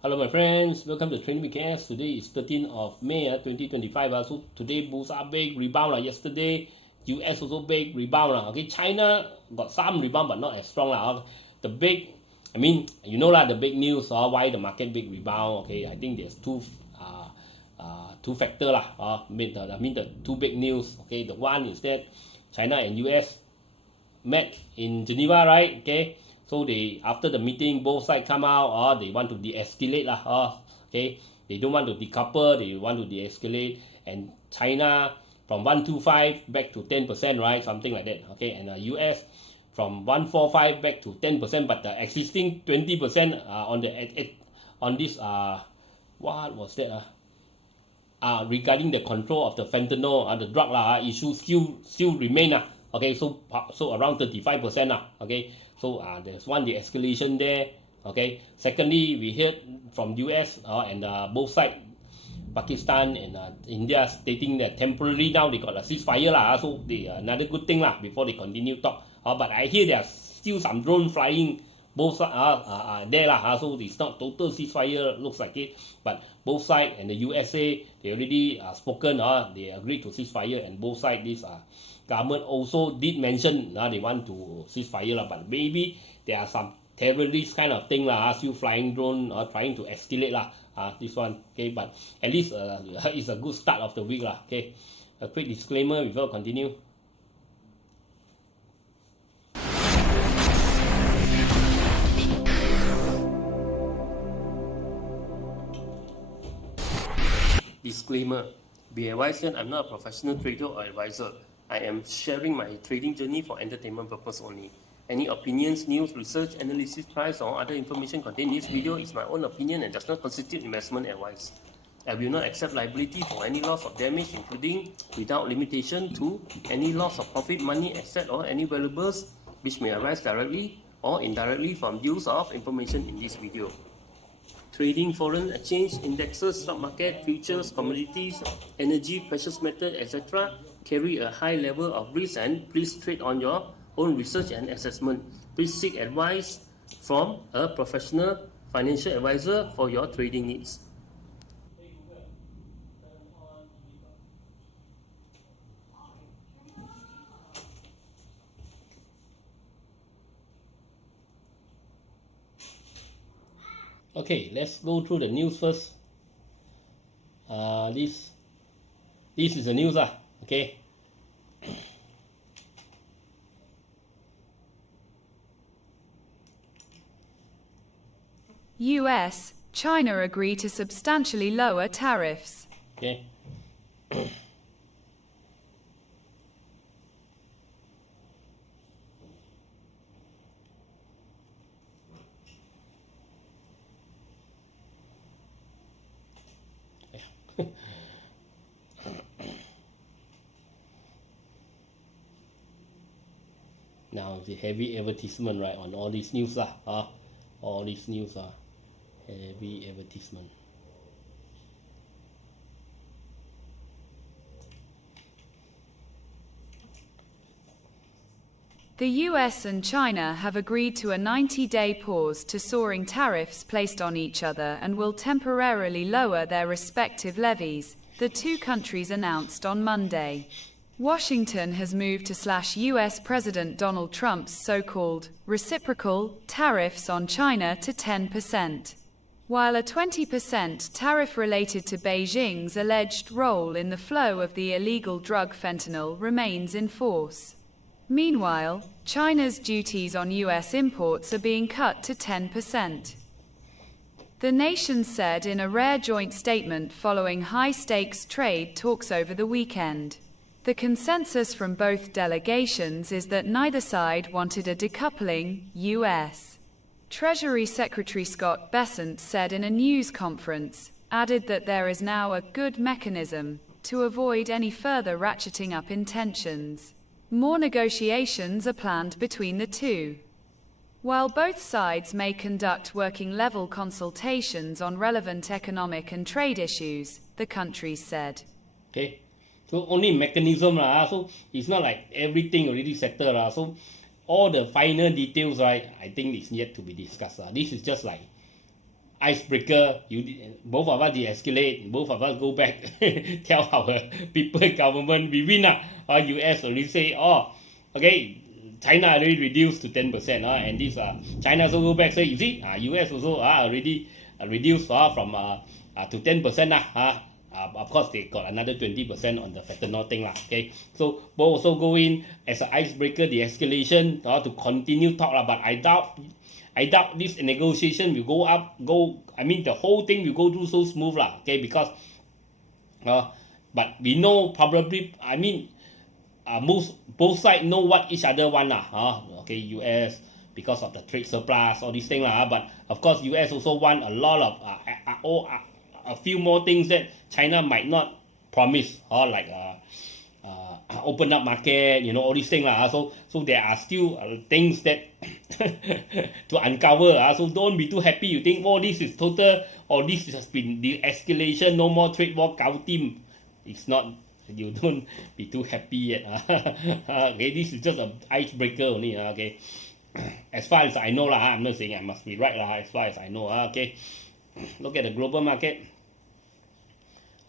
Hello my friends, welcome to Training BKS. Today is 13th of May 2025. So today BURSA big rebound. Yesterday US also big rebound. Okay, China got some rebound but not as strong. The big, the big news why the market big rebound. Okay, I think there's two factor the two big news. Okay, the one is that China and US met in Geneva, right? Okay, so they after the meeting both sides come out they want to de-escalate okay, they don't want to decouple, they want to de-escalate, and China from 125 back to 10%, right, something like that. Okay, and US from 145 back to 10%, but the existing 20% on this what was that regarding the control of the fentanyl the drug issue still remain okay, so around 35% okay, so there's one the escalation there. Okay, secondly, we heard from US and both sides, Pakistan and India, stating that temporarily now they got a ceasefire so they another good thing before they continue talk. But I hear there's still some drone flying both sides there so it's not total ceasefire, looks like it, but both sides and the USA, they already spoken, they agreed to ceasefire, and both sides this government also did mention they want to ceasefire but maybe there are some terrorist kind of thing still flying drone trying to escalate this one. Okay, but at least it's a good start of the week okay, a quick disclaimer before I continue. Disclaimer: be advised that I'm not a professional trader or advisor. I am sharing my trading journey for entertainment purpose only. Any opinions, news, research, analysis, price, or other information contained in this video is my own opinion and does not constitute investment advice. I will not accept liability for any loss or damage, including, without limitation to, any loss of profit, money, asset, or any valuables which may arise directly or indirectly from use of information in this video. Trading foreign exchange, indexes, stock market, futures, commodities, energy, precious metal, etc. carry a high level of risk, and please trade on your own research and assessment. Please seek advice from a professional financial advisor for your trading needs. Okay, let's go through the news first. This is the news okay. US, China agree to substantially lower tariffs. Okay. Now the heavy advertisement, right, on all these news all these news heavy advertisement. The US and China have agreed to a 90-day pause to soaring tariffs placed on each other and will temporarily lower their respective levies, the two countries announced on Monday. Washington has moved to slash US President Donald Trump's so-called reciprocal tariffs on China to 10%, while a 20% tariff related to Beijing's alleged role in the flow of the illegal drug fentanyl remains in force. Meanwhile, China's duties on US imports are being cut to 10%. The nation said in a rare joint statement following high-stakes trade talks over the weekend. The consensus from both delegations is that neither side wanted a decoupling. U.S. Treasury Secretary Scott Bessent said in a news conference, added that there is now a good mechanism to avoid any further ratcheting up in tensions. More negotiations are planned between the two. While both sides may conduct working-level consultations on relevant economic and trade issues, the countries said. Okay. So only mechanism so it's not like everything already settled so all the final details, right, I think it's yet to be discussed. This is just like icebreaker. Both of us de-escalate. Both of us go back, tell our people, government, we win. US already say, oh, okay, China already reduced to 10%. And this China also go back say, you see, US also already reduced from to 10%. Of course, they got another 20% on the fentanyl thing. Okay, so both also go in as an icebreaker, the escalation to continue talk. But I doubt this negotiation will I mean, the whole thing will go through so smooth. Okay, because but we know probably, I mean, both sides know what each other want. Okay, US, because of the trade surplus, all these things. But of course, US also want a lot of a few more things that China might not promise, like open up market, all these things. So there are still things that to uncover. So don't be too happy. You think, oh, this is total, or this has been the escalation, no more trade war, cow team. It's not. You don't be too happy yet. Okay, this is just an icebreaker only. Okay, as far as I know, I'm not saying I must be right. As far as I know. Okay, look at the global market.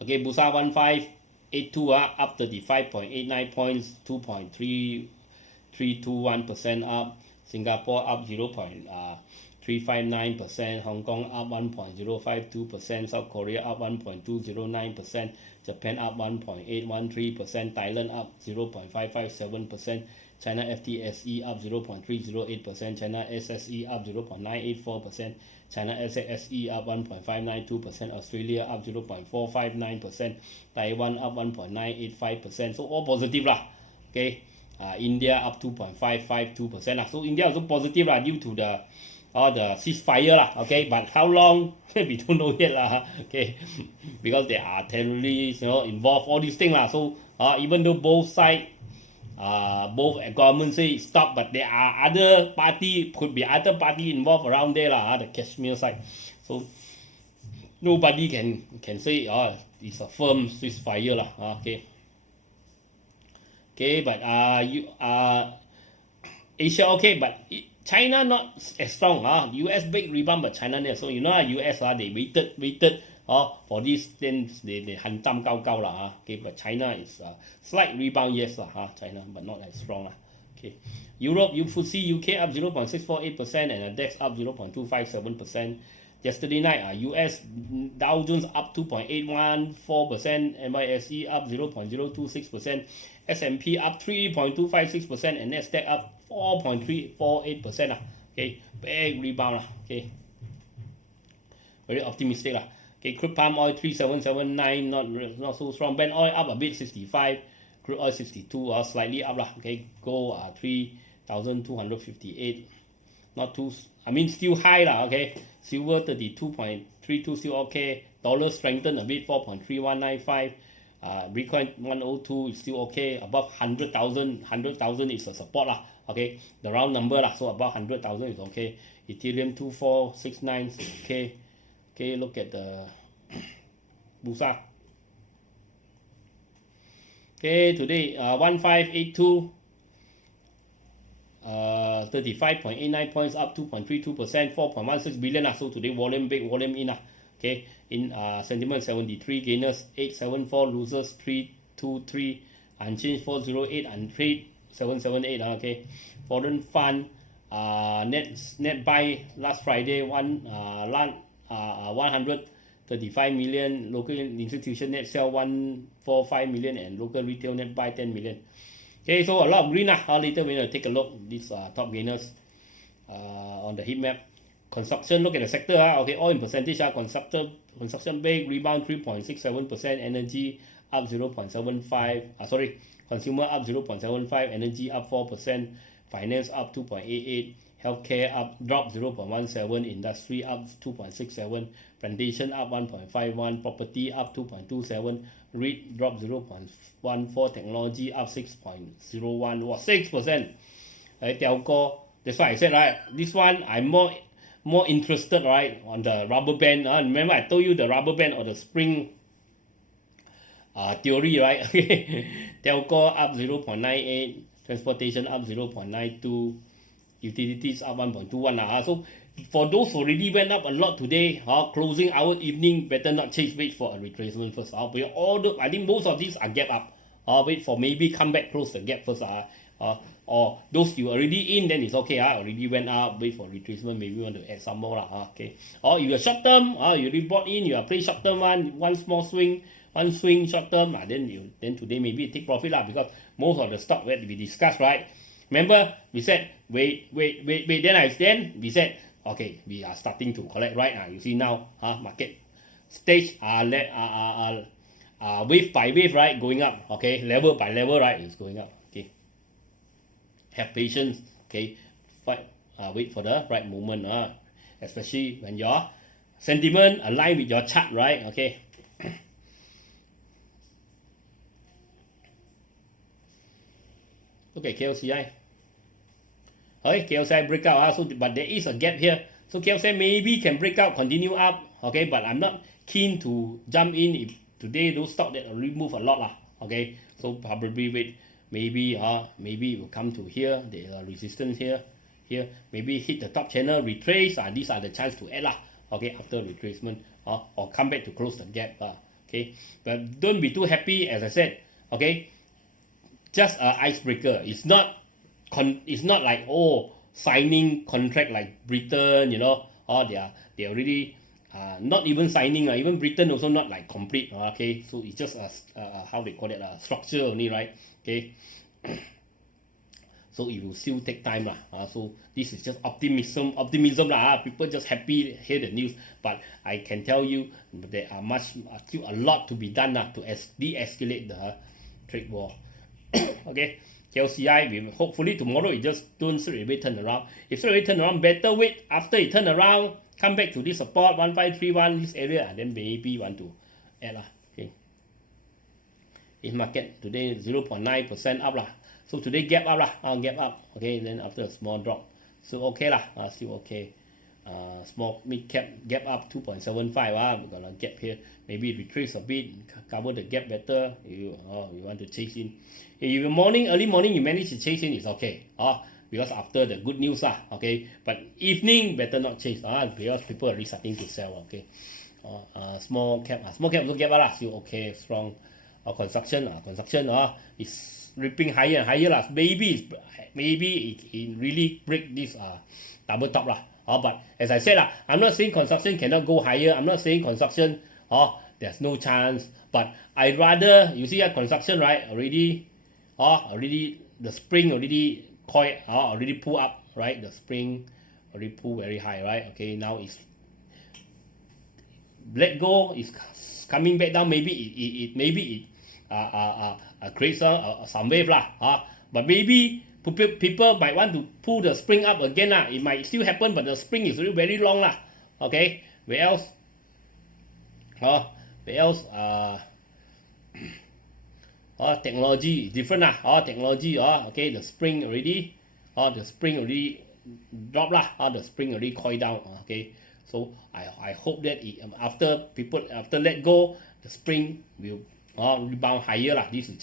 Okay, BURSA 1582 up 35.89 points, 2.3321% up. Singapore up 0.359%. Hong Kong up 1.052%. South Korea up 1.209%. Japan up 1.813%. Thailand up 0.557%. China FTSE up 0.308%. China SSE up 0.984%. China SSE up 1.592%. Australia up 0.459%. Taiwan up 1.985%. So all positive Okay. India up 2.552%. So India also positive due to the ceasefire Okay, but how long we don't know yet Okay, because there are terrorists involved, all these things So even though both sides both governments say stop, but there are other party, could be other party involved around there the Kashmir side. So nobody can say it's a firm ceasefire Okay. Okay, but Asia okay, but China not as strong. US big rebound, but China there. So US they waited for this, then they hantam gao Okay, but China is slight rebound, yes China, but not as strong Okay, Europe, FTSE UK up 0.648% and DAX up 0.257%. Yesterday night, US Dow Jones up 2.814%, NYSE up 0.026%, S&P up 3.256%, and Nasdaq up 4.348%. Okay, big rebound Okay, very optimistic Okay, crude palm oil 3779, not so strong. Brent oil up a bit 65, crude oil 62, slightly up Okay, gold 3,258, not too. I mean still high Okay. Silver 32.32 still okay. Dollar strengthened a bit 4.3195. Bitcoin 102 is still okay. Above 100,000 is a support Okay, the round number so above 100,000 is okay. Ethereum 2469 is okay. Okay, look at the BURSA. Okay, today 1582. 35.89 points up 2.32%, 4.16 billion so today volume in Okay, in sentiment 73, gainers 874, losers 323, unchanged 408, and trade 778 Okay, foreign fund net buy last Friday 135 million, local institution net sell 145 million, and local retail net buy 10 million. Okay, so a lot of green later we're going to take a look these top gainers on the heat map. Consumption, look at the sector okay, all in percentage consumption big rebound 3.67%, energy up 0.75 consumer up 0.75, energy up 4%, finance up 2.88, healthcare up drop 0.17, industry up 2.67, plantation up 1.51, property up 2.27, REIT drop 0.14, technology up 6.01, 6%. Telco, that's why I said this one I'm more interested on the rubber band. Remember I told you the rubber band or the spring theory Telco up 0.98, transportation up 0.92, utilities up 1.21 so for those who already went up a lot today, closing hour evening, better not chase, wait for a retracement first. But I think most of these are gap up. Wait for maybe come back, close the gap first. Or those you already in, then it's okay. Already went up, wait for retracement, maybe want to add some more. Okay. Or if you're short term, you already bought in, you are playing short term one small swing, one swing short term, then today maybe take profit because most of the stock that we discussed, right? Remember, we said wait. Then we said, okay, we are starting to collect, right? You see now, market stage wave by wave, right? Going up, okay, level by level, right? It's going up, okay. Have patience, okay. Wait for the right moment, especially when your sentiment align with your chart, right? Okay. Okay, KLCI. Okay, KLCI breakout. But there is a gap here. So KLCI maybe can break out, continue up. Okay, but I'm not keen to jump in if today those stock that already move a lot. Okay, so probably wait. Maybe it will come to here. There are resistance here. Maybe hit the top channel, retrace. These are the chance to add okay, after retracement. Or come back to close the gap. Okay, but don't be too happy. As I said, okay, just an icebreaker. It's not like signing contract like Britain, they already not even signing. Even Britain also not like complete. Okay, so it's just how they call it, structure only, right? Okay. So it will still take time so this is just optimism people just happy hear the news, but I can tell you there are still a lot to be done to de-escalate the trade war. Okay, KLCI, we hopefully tomorrow it just don't straight away turn around. If straight away turn around, better wait after it turn around, come back to this support 1531, this area, then maybe want to add okay. In market today 0.9% up so today gap up gap up, okay, then after a small drop, so okay still okay. Small mid cap gap up 2.75. We got a gap here, maybe retrace a bit, cover the gap better. You want to chase in. If early morning you manage to chase in, it's okay. Because after the good news okay. But evening better not chase because people are already starting to sell. Okay. Small cap also gap still okay, strong. Construction is ripping higher and higher maybe it really break this double top but as I said I'm not saying construction cannot go higher. I'm not saying construction there's no chance, but I rather you see construction, right, already the spring already coil already pull up, right? The spring already pull very high, right? Okay, now it's let go, is coming back down. Maybe it creates some wave but maybe people might want to pull the spring up again It might still happen, but the spring is really very long okay. Where else technology is different technology okay, the spring already drop the spring already coil down okay. So I hope that after let go, the spring will rebound higher This is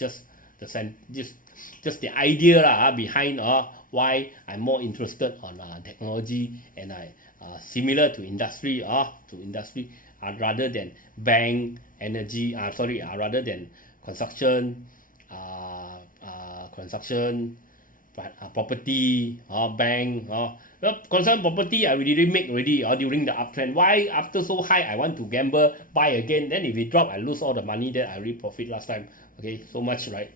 just the idea behind why I'm more interested on technology and similar to industry rather than bank, energy rather than construction, property, bank. Concern property I already make during the uptrend. Why after so high I want to gamble buy again? Then if it drop I lose all the money that I already profit last time. Okay, so much, right?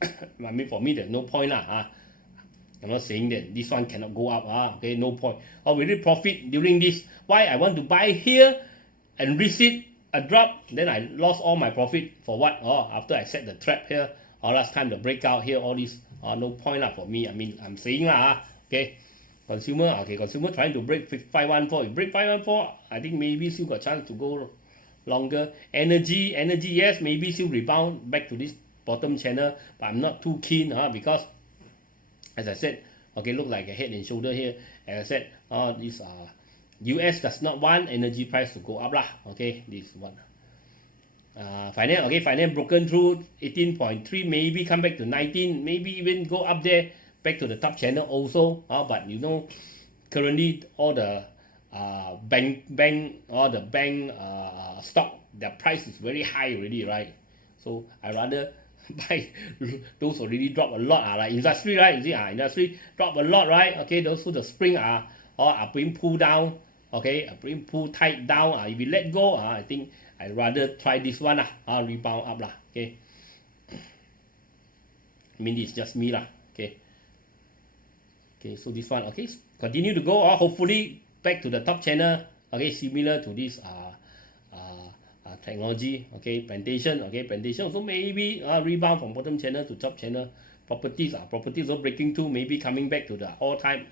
I mean, for me there's no point I'm not saying that this one cannot go up okay, no point. We already profit during this. Why I want to buy here and risk it a drop, then I lost all my profit for what? After I set the trap here last time, the breakout here, all this no point for me. I mean, I'm saying okay. Consumer trying to break 514. If break 514, I think maybe still got chance to go longer. Energy, yes, maybe still rebound back to this bottom channel, but I'm not too keen because, as I said, okay, look like a head and shoulder here. As I said, this US does not want energy price to go up okay, this one. Finance broken through 18.3, maybe come back to 19, maybe even go up there back to the top channel also. But currently all the bank or the bank stock, their price is very high already, right? So I rather buy those already drop a lot, like industry, right? You see, industry drop a lot, right? Okay, those who the spring are being pulled down, okay, are being pulled tight down. If we let go, I think I rather try this one, rebound up, okay. I mean, it's just me, okay. Okay, so this one, okay, continue to go, hopefully back to the top channel, okay, similar to this technology, okay, plantation, so maybe rebound from bottom channel to top channel. Properties are breaking through, maybe coming back to the all-time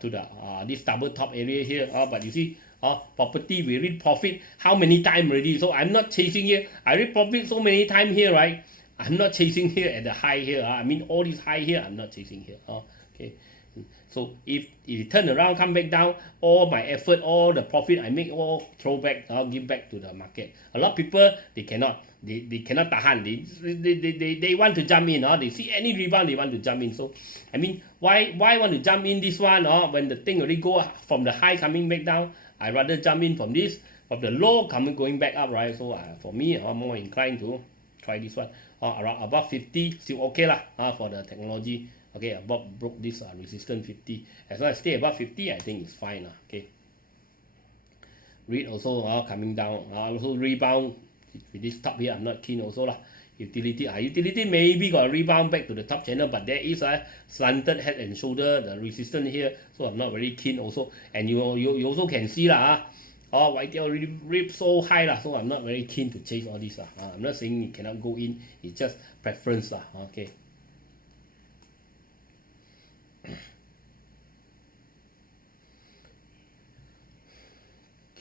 to the this double top area here, but you see, property we read profit how many times already, so I'm not chasing here. I read profit so many times here, right? I'm not chasing here at the high here, I mean all this high here, I'm not chasing here, okay. So if it turn around, come back down, all my effort, all the profit I make, all throw back, give back to the market. A lot of people, they cannot tahan. They want to jump in, they see any rebound, they want to jump in. So I mean, why want to jump in this one, when the thing already go from the high coming back down? I rather jump in from this, from the low going back up, right? So for me, I'm more inclined to try this one. Around above 50, still okay for the technology. Okay, above broke this resistance 50. As long as I stay above 50, I think it's fine. Okay. REIT also coming down. Also rebound with this top here. I'm not keen also . Utility. Utility maybe got a rebound back to the top channel, but there is a slanted head and shoulder, the resistance here. So I'm not very keen also. And you also can see YTL already ripped so high so I'm not very keen to chase all this I'm not saying you cannot go in. It's just preference Okay.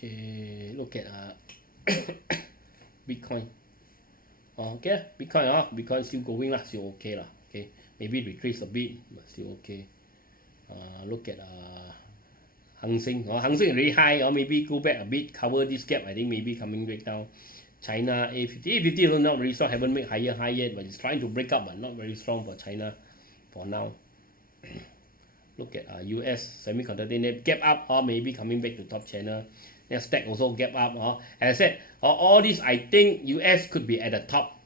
Okay, look at Bitcoin. Okay, Bitcoin still going still okay Okay, maybe retrace a bit, but still okay. Look at Hang Seng. Hang Seng really high, or maybe go back a bit, cover this gap. I think maybe coming back down. China A50 not very strong, haven't made higher high yet, but it's trying to break up, but not very strong for China for now. Look at US semiconductor gap up, or maybe coming back to top channel. NASDAQ also gap up. As I said, all this I think US could be at the top.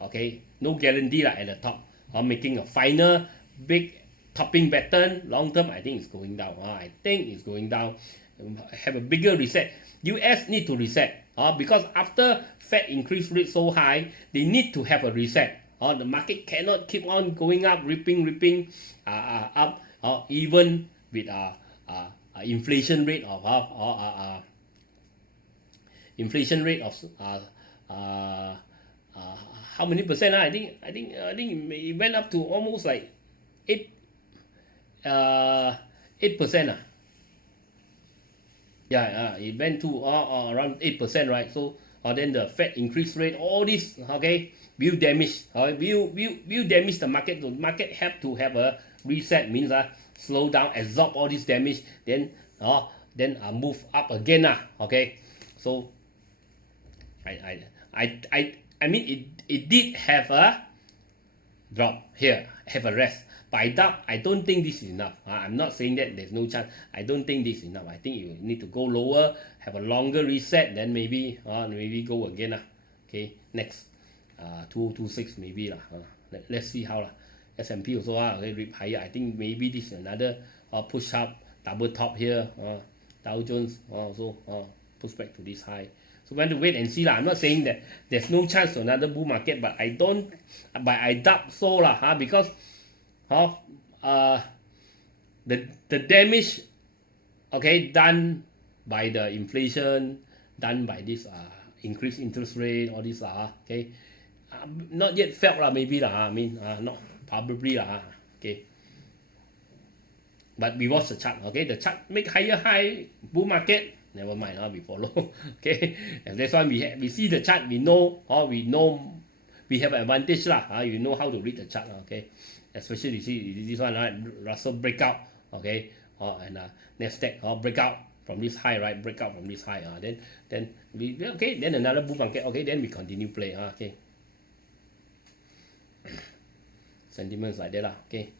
Okay, no guarantee at the top. Making a final big topping pattern. Long term, I think it's going down. I think it's going down. Have a bigger reset. US need to reset. Because after Fed increase rate so high, they need to have a reset. The market cannot keep on going up, ripping up. Even with inflation rate of how many percent? I think it went up to almost like 8%. Yeah, it went to around 8%, right? So then the Fed increase rate, all this will damage. Will damage the market. The market have to have a reset, means slow down, absorb all this damage, then move up again. Okay, so I mean it did have a drop here, have a rest, but I don't think this is enough. I'm not saying that there's no chance. I don't think this is enough. I think you need to go lower, have a longer reset, then maybe go again. Okay, next 2026 maybe let's see how S&P also rip higher. I think maybe this is another push up, double top here. Dow Jones also push back to this high. So we have to wait and see. I'm not saying that there's no chance to another bull market, but I doubt so because the damage done by the inflation, done by this increased interest rate, all this not yet felt maybe I mean not probably okay. But we watch the chart. The chart make higher high, bull market, never mind, we follow. Okay, and that's why we see the chart, we know we have an advantage you know how to read the chart. Okay, especially you see this one, right? Russell breakout. Okay, and NASDAQ breakout from this high, right? Breakout from this high. Then another bull market. Okay, then we continue play. Okay, sentiments like that. Okay,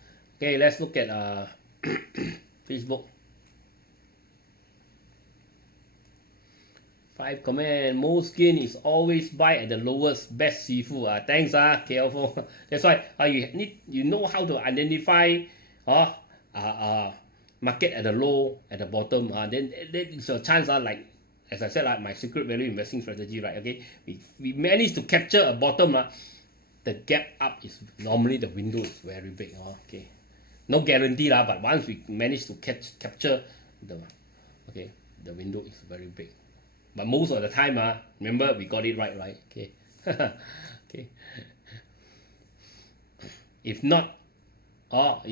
let's look at Facebook. 5 comment. Most gain is always buy at the lowest best seafood. Thanks, KL4. That's why you know how to identify market at the low, at the bottom. Then it's a chance, like as I said, my secret value investing strategy, right? Okay, we managed to capture a bottom. The gap up is normally the window is very big. Okay, no guarantee but once we manage to capture the window is very big. But most of the time, remember we got it right? Okay. Okay. If not all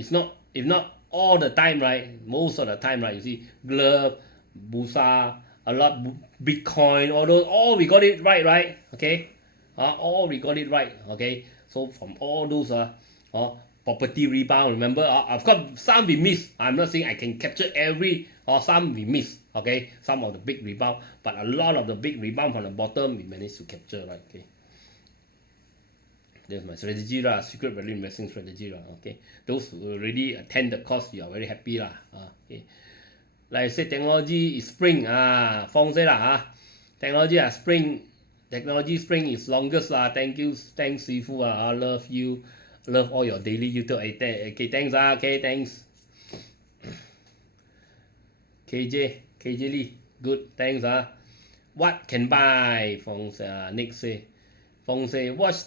the time, right? Most of the time, right? You see, glove, BURSA, a lot, Bitcoin, all we got it right? Okay. All we got it right. Okay. So from all those property rebound, remember, of course some we miss. I'm not saying I can capture every, or some we miss. Okay, some of the big rebound, but a lot of the big rebound from the bottom we managed to capture, right? Okay, there's my strategy, secret value investing strategy, okay. Those who already attend the course, you are very happy, okay. Like I said, technology is spring, Fong say technology spring. Technology spring is longest, thank you, thanks Sifu, I love you, love all your daily YouTube. Okay, thanks, okay, thanks. KJ Lee, good, thanks. What can buy? Fong Nick say. Fong say, watch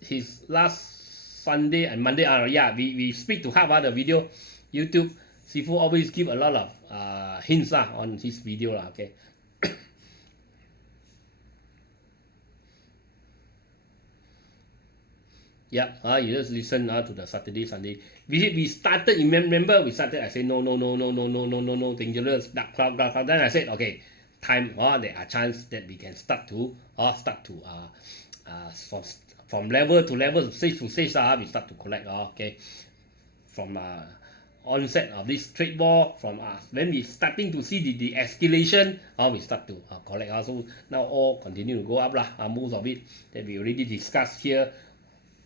his last Sunday and Monday. Yeah, we speak to half the video. YouTube, Sifu always give a lot of hints on his video, okay. Yeah, you just listen to the Saturday, Sunday. We started, remember, we started, I said, no, dangerous, dark cloud. Then I said, okay, time, there are chance that we can start to from level to level, stage to stage, we start to collect, okay. From onset of this trade war, from when we starting to see the escalation, we start to collect. So now all continue to go up, most of it that we already discussed here.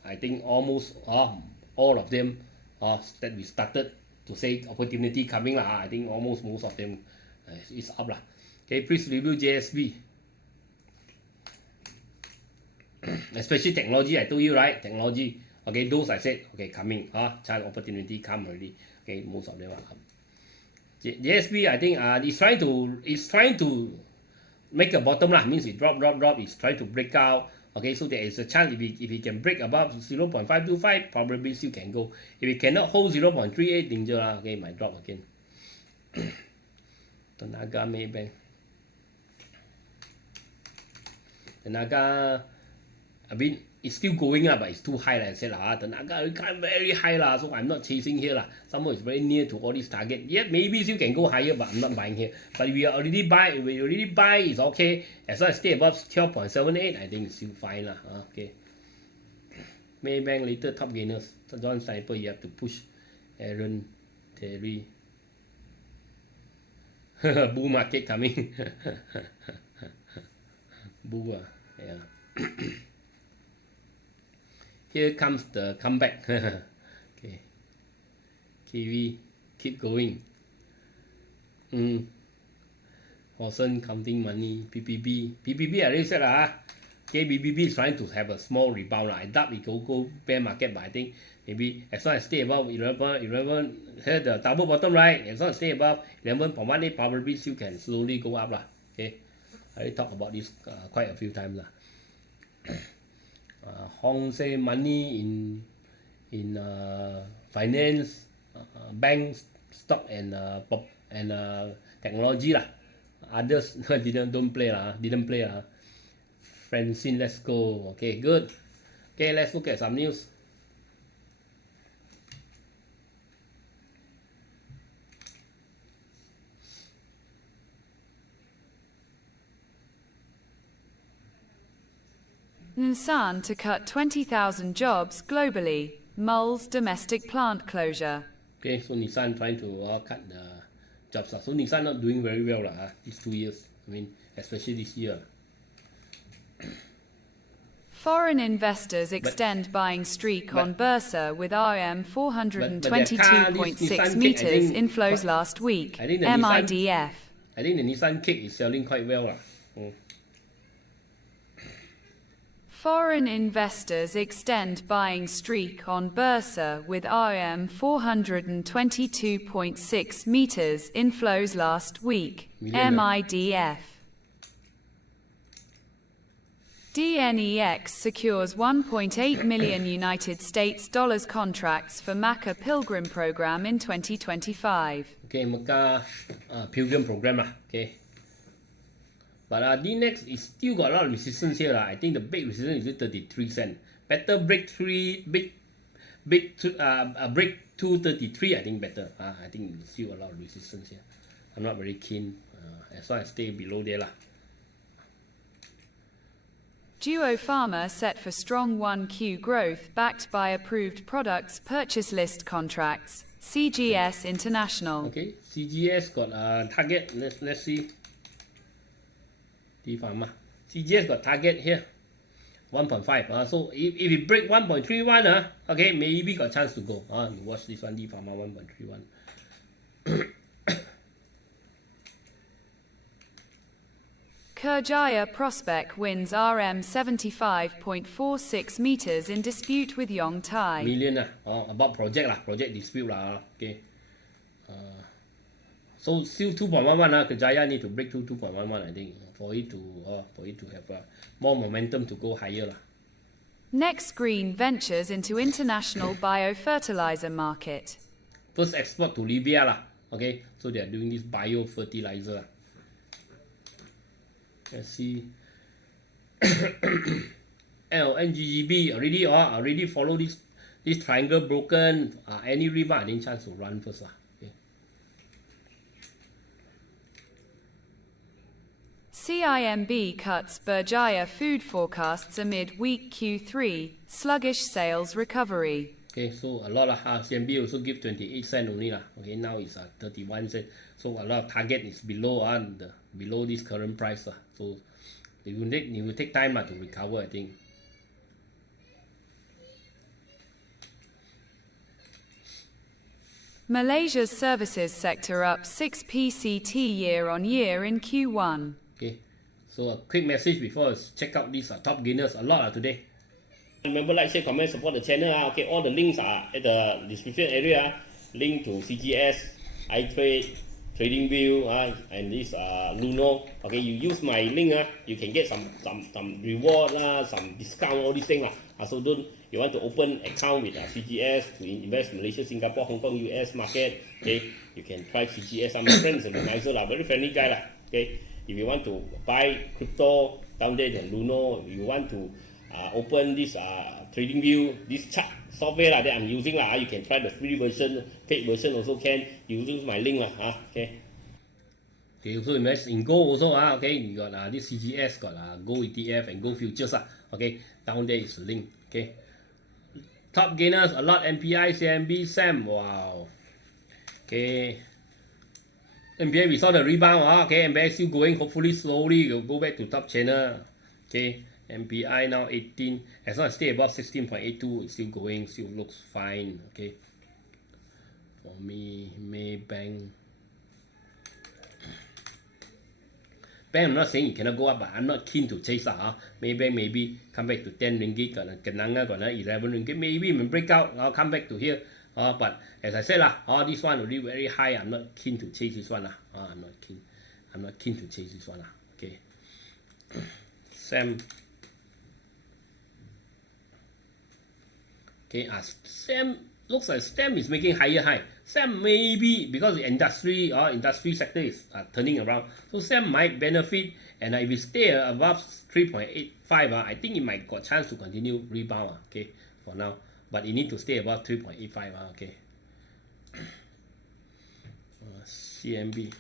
I think almost all of them that we started to say opportunity coming, I think almost most of them is up. Okay, please review JSB. Especially technology, I told you, right? Technology. Okay, those I said, okay, coming. Chance opportunity come already. Okay, most of them are up. JSB, I think it's trying to make a bottom, means it drop, it's trying to break out. Okay, so there is a chance if we can break above 0.525, probably still can go. If we cannot hold 0.38, danger, okay, might drop again. Tenaga MAYBANK. Tenaga, I mean, it's still going, but it's too high, like I said. Tenaga become very high, so I'm not chasing here. Someone is very near to all these targets. Yeah, maybe still can go higher, but I'm not buying here. But we already buy, it's okay. As long as stay above 12.78, I think it's still fine. Okay. MAYBANK later top gainers. John Sniper, you have to push. Aaron, Terry. Bull market coming. Bull, yeah. Here comes the comeback. Okay. Kiwi, keep going. Horson counting money. PPB, I already said, okay, BBB is trying to have a small rebound. I doubt it go bear market, but I think maybe as long as stay above 11, here the double bottom, right? As long as stay above 11.18, probably still can slowly go up. Okay. I already talked about this quite a few times. Hong say money in finance, bank, stock and technology Others didn't play Francine, let's go. Okay, good. Okay, let's look at some news. YINSON to cut 20,000 jobs globally. Mulls domestic plant closure. Okay, so Nissan trying to cut the jobs. So Nissan not doing very well these 2 years. I mean, especially this year. Foreign investors extend buying streak on BURSA with RM 422.6 meters inflows last week. MIDF. I think the Nissan cake is selling quite well. Foreign investors extend buying streak on BURSA with RM 422.6 meters inflows last week. MIDF. DNeX secures 1.8 million United States dollars contracts for Mecca Pilgrim Program in 2025. Okay, Mecca Pilgrim Program lah. Okay. But DNeX is still got a lot of resistance here. I think the big resistance is 33 cents. Better break break 233. I think better. I think still a lot of resistance here. I'm not very keen. As long as I stay below there lah. BJFOOD set for strong 1Q growth backed by approved products purchase list contracts. CGS International. Okay, CGS got a target. Let's see. DPARMA. CGS got target here, 1.5. So if it break 1.31, okay, maybe got chance to go. You watch this one, DPARMA 1.31. KERJAYA prospect wins RM 75.46 meters in dispute with Yongtai. Million about project dispute okay. So still 2.11 KERJAYA need to break through 2.11 I think for it to have more momentum to go higher Next Green ventures into international biofertilizer market. First export to Libya okay, so they are doing this biofertilizer. Let's see. NGGB already follow this triangle broken. Any rebound, I think chance to run first okay. CIMB cuts BJFOOD forecasts amid weak Q3, sluggish sales recovery. Okay, so a lot of CIMB also give 28 cents only okay, now it's 31 cents. So a lot of target is below below this current price so it will take time to recover I think. Malaysia's services sector up 6 PCT year on year in Q1. Okay, so a quick message before check out these top gainers a lot today. Remember, like, share, comment, support the channel. Okay, all the links are at the description area. Link to CGS, iTrade, TradingView, and this Luno. Okay, you use my link, you can get some reward, some discount, all these things. So you want to open account with CGS to invest in Malaysia, Singapore, Hong Kong, US market. Okay, you can try CGS. Some friends are nicer, very friendly guy. Okay, if you want to buy crypto down there, then Luno. If you want to open this TradingView, this chart software that I'm using you can try the free version, paid version also can. You use my link okay. Okay, also invest in gold also okay. You got this CGS got gold ETF and gold futures okay. Down there is the link okay. Top gainers a lot. MPI, CMB, SAM. Wow. Okay. MPI we saw the rebound okay. MPI still going. Hopefully slowly will go back to top channel okay. MPI now 18. As long as stay above 16.82, it's still going, still looks fine. Okay. For me, MAYBANK. I'm not saying it cannot go up, but I'm not keen to chase MAYBANK maybe come back to 10 ringgit, got 11 ringgit, maybe even break out, I'll come back to here. But as I said this one already very high. I'm not keen to chase this one I'm not keen to chase this one okay. SAM. Okay, SAM looks like SAM is making higher high. SAM maybe because the industry sector is turning around, so SAM might benefit. And if it stay above 3.85, I think it might got chance to continue rebound. Okay, for now, but it need to stay above 3.85. Okay. CMB.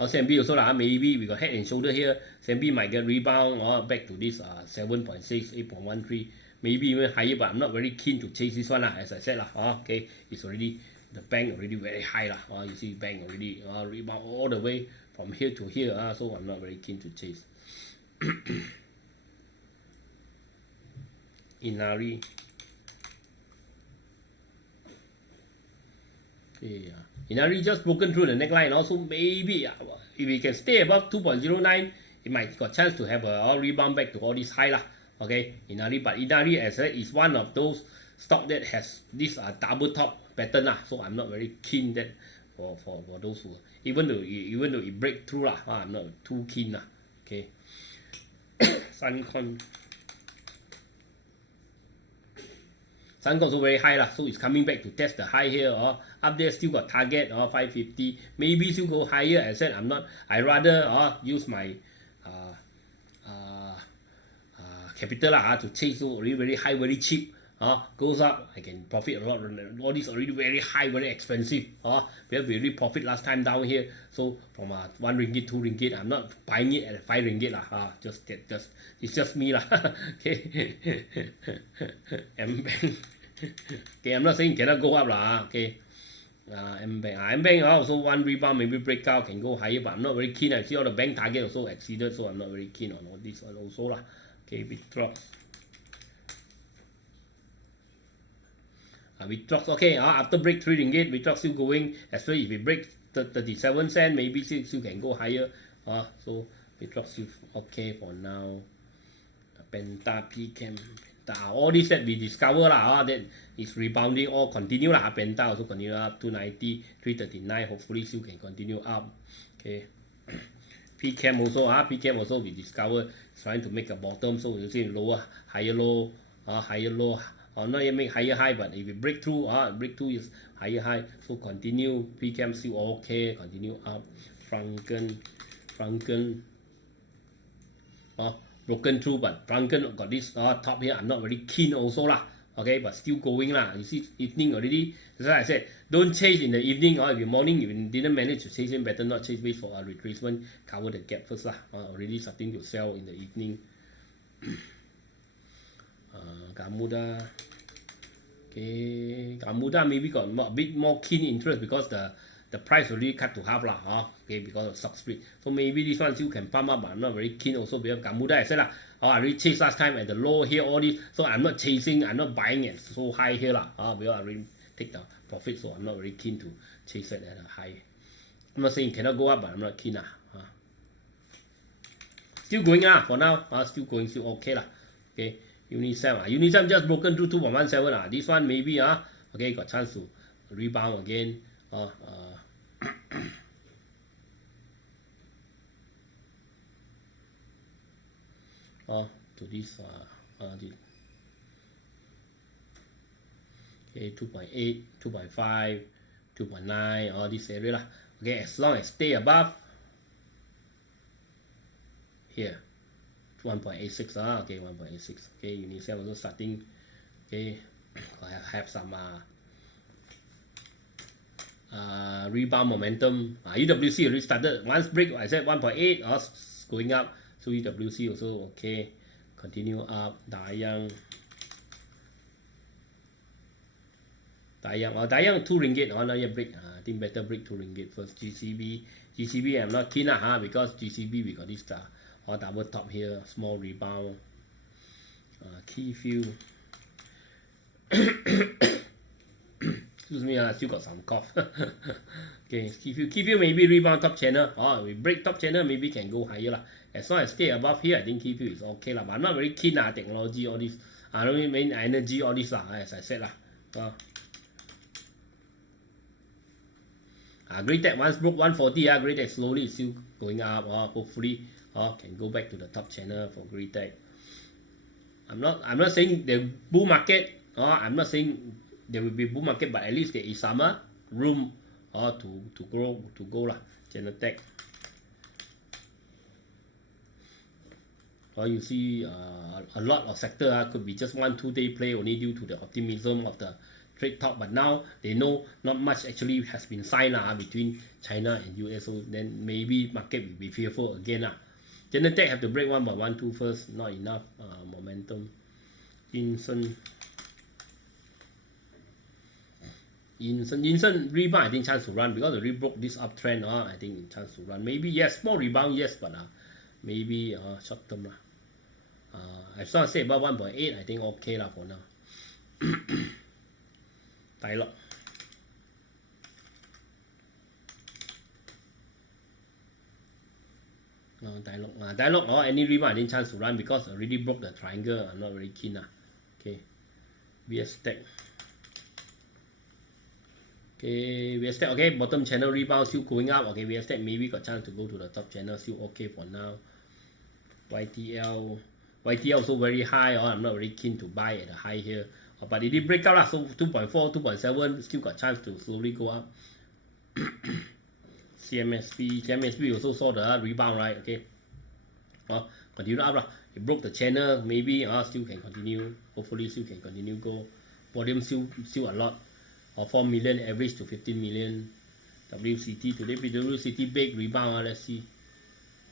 CMB also maybe we got head and shoulder here. CMB might get rebound back to this 7.6, 8.13, maybe even higher. But I'm not very keen to chase this one as I said okay, it's already the bank already very high you see bank already rebound all the way from here to here so I'm not very keen to chase. Inari. Okay, Inari just broken through the neckline also maybe if we can stay above 2.09 it might got chance to have a rebound back to all this high lah. Okay, Inari, but Inari as I said is one of those stock that has this double top pattern lah, so I'm not very keen that for those who even though it break through lah, I'm not too keen lah. Okay, SUNCON also very high lah, so it's coming back to test the high here up there still got target 550, maybe still go higher. As I said, I rather use my capital lah to chase so really very high, very cheap. Goes up, I can profit a lot. All these already very high, very expensive. We have really profit last time down here. So from 1 ringgit, 2 ringgit, I'm not buying it at 5 ringgit lah. It's just me lah. Okay. AMBANK. Okay, I'm not saying cannot go up lah. Okay. AMBANK also one rebound, maybe breakout can go higher, but I'm not very keen. I see all the bank target also exceeded, so I'm not very keen on all this one also lah. Okay, big drops. Vitrox, okay, after break 3 ringgit, Vitrox still going, especially if we break 37 cents, maybe still can go higher. So Vitrox still okay for now. Penta, PCAM, Penta, all this that we discover lah, that is rebounding, all continue lah. Penta also continue up, 290, 339, hopefully still can continue up. Okay. PCAM also we discover trying to make a bottom, so you see lower, higher low, higher low. Not yet make higher high, but if we break through is higher high, so continue. PCAM still okay, continue up. Franken, broken through, but Franken got this top here. I'm not very keen also lah. Okay, but still going lah. You see evening already. That's why I said don't chase in the evening or if you morning if you didn't manage to chase in, better not chase. Wait for a retracement, cover the gap first lah. Already starting to sell in the evening. Gamuda, okay, Gamuda maybe got a bit more keen interest because the price already cut to half lah, okay, because of stock split. So maybe this one still can pump up, but I'm not very keen also because Gamuda I said lah, I already chased last time at the low here all this, so I'm not chasing, I'm not buying it so high here lah, because I already take the profit, so I'm not very keen to chase it at a high. I'm not saying it cannot go up, but I'm not keen lah. Still going for now, still going, still okay lah. Okay. Unisem just broken through 2.17 this one maybe okay, got chance to rebound again. To this okay, 2.8, 2.5, 2.9, all this area lah. Okay, as long as stay above here 1.86 okay, 1.86. Okay, Unisem also starting. Okay, I have some rebound momentum. UWC already started once break. I said 1.8 going up, so UWC also okay, continue up. Dayang 2 ringgit. Not yet break. I think better break 2 ringgit first. GCB I'm not keen because GCB we got this double top here, small rebound. KEYFIELD. Excuse me, I still got some cough. Okay, KEYFIELD maybe rebound top channel. We break top channel, maybe can go higher lah. As long as stay above here, I think KEYFIELD is okay lah. But I'm not very keen technology, all this. I don't mean energy, all this lah. As I said lah. GENETEC once broke 140. GENETEC slowly is still going up. Hopefully. Can go back to the top channel for GENETEC. I'm not saying the bull market. I'm not saying there will be bull market, but at least there is some room to grow to go lah. GENETEC. You see a lot of sector could be just 1-2 day play only due to the optimism of the trade talk, but now they know not much actually has been signed between China and US, so then maybe market will be fearful again GENETEC have to break 1.12 first, not enough momentum. YINSON rebound, I think chance to run because they broke this uptrend. I think chance to run. Maybe yes, small rebound, yes, but maybe short term I saw say about 1.8. I think okay for now. DIALOG. Dialog or any rebound, I didn't chance to run because I already broke the triangle. I'm not very keen. Okay, VS Tech. Okay, VS Tech, okay, bottom channel rebound still going up. Okay, VS Tech maybe got chance to go to the top channel, still okay for now. YTL also very high. I'm not very keen to buy at the high here. But it did break out, so 2.4, 2.7, still got chance to slowly go up. CMSP also saw the rebound, right? Okay. Continue up. It broke the channel, maybe still can continue. Hopefully still can continue go. Volume still a lot. 4 million average to 15 million. WCT today, WCT big rebound. Let's see.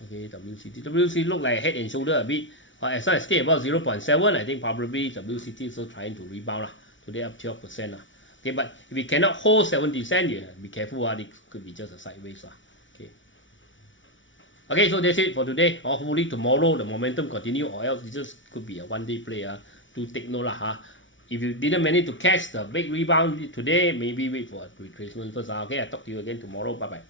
Okay, WCT look like head and shoulder a bit. As long as stay about 0.7, I think probably WCT is also trying to rebound. Today up 12%. Okay, but if we cannot hold 70 cents, be careful. It could be just a sideways. Okay, so that's it for today. Hopefully tomorrow the momentum continue, or else it just could be a one-day play. To take note. If you didn't manage to catch the big rebound today, maybe wait for a retracement first. Okay, I'll talk to you again tomorrow. Bye-bye.